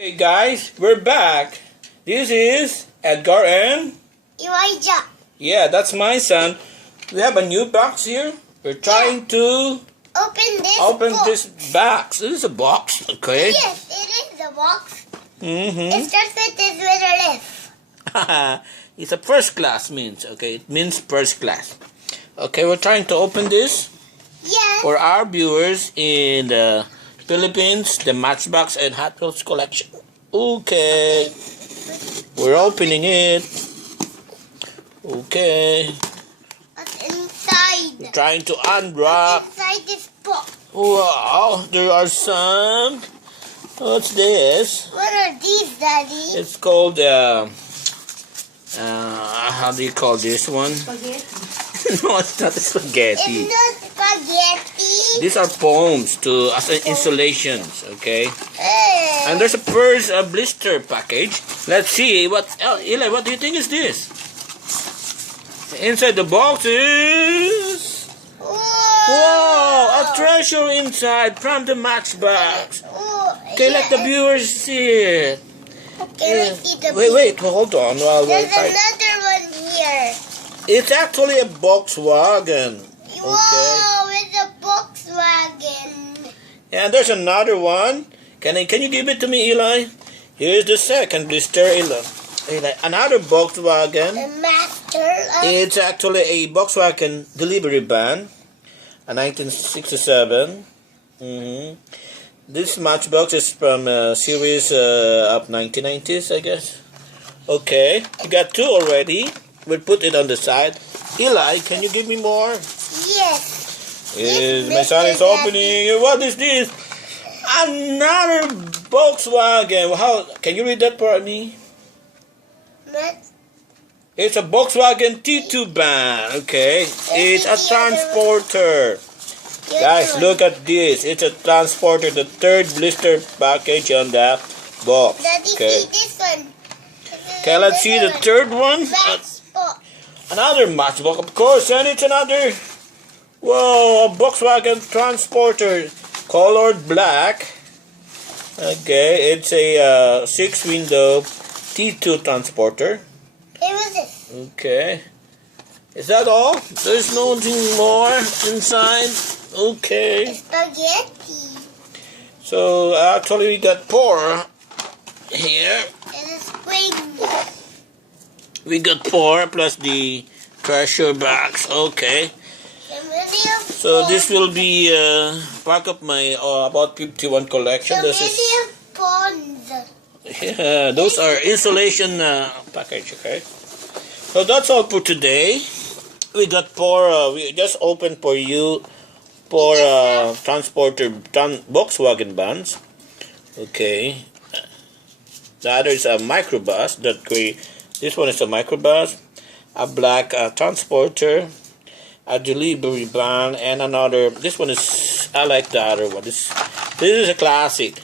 Hey guys, we're back. This is Edgar and Elijah. yeah, that's my son. We have a new box here. We're trying to Open this box. This is a box, okay? Yes, it is a box. Mm-hmm. It starts with this letter F. It's a first class means, okay? It means first class. Okay, we're trying to open this Yes. for our viewers in the Philippines, the Matchbox and Hot Wheels collection. Okay. We're opening it. Okay. What's inside? We're trying to unwrap. Inside this box. Wow, there are some. What's this? What are these, Daddy? It's called, how do you call this one? Spaghetti. No, it's not spaghetti. It's not spaghetti. These are foams to as insulations, okay? Hey. And there's a first blister package. Let's see what. Eli, what do you think is this? Inside the box is wow, a treasure inside from the Matchbox. Okay, let the viewers see it. Can we see the Wait, hold on while we're There's another one here. It's actually a Volkswagen. Okay. Whoa, it's a Volkswagen. And there's another one. Can you give it to me, Eli? Here's the second blister, Eli. Another Volkswagen. The master of... It's actually a Volkswagen delivery van, a 1967. This Matchbox is from a series of 1990s, I guess. Okay, you got two already. We'll put it on the side. Eli, can you give me more? Yes. Yes, my son is opening. What is this? Another Volkswagen. How can you read that for me? It's a Volkswagen T2 van. Okay, it's a transporter. Guys, look at this. It's a transporter. The third blister package on the box. Daddy, Okay. see this one. Okay, let's see the third one. Matchbox. Another Matchbox, of course, and it's another. Whoa, a Volkswagen transporter, colored black. Okay, it's a 6-window T2 transporter. It was this. Okay. Is that all? There's nothing more inside? Okay. Spaghetti. So, actually we got 4 here. And a spring. We got 4 plus the treasure box. Okay. So this will be part of my about 51 collection. This is yeah, those are insulation package. Okay. So that's all for today. We got 4. We just opened for you 4 transporter Volkswagen vans. Okay. The other is a microbus. This one is a microbus. A black transporter. A delivery van, and another. This one is. I like the other one. This is a classic.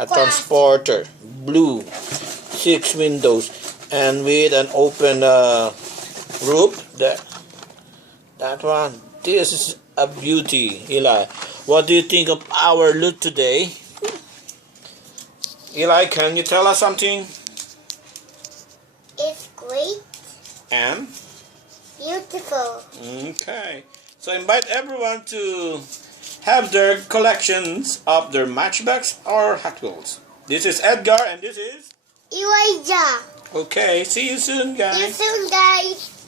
A transporter, blue, 6 windows, and with an open roof. That one. This is a beauty, Eli. What do you think of our look today? Eli, can you tell us something? It's great. And? Beautiful. Okay. So invite everyone to have their collections of their Matchbox or Hot Wheels. This is Edgar and this is Elijah. okay. See you soon, guys. See you soon, guys.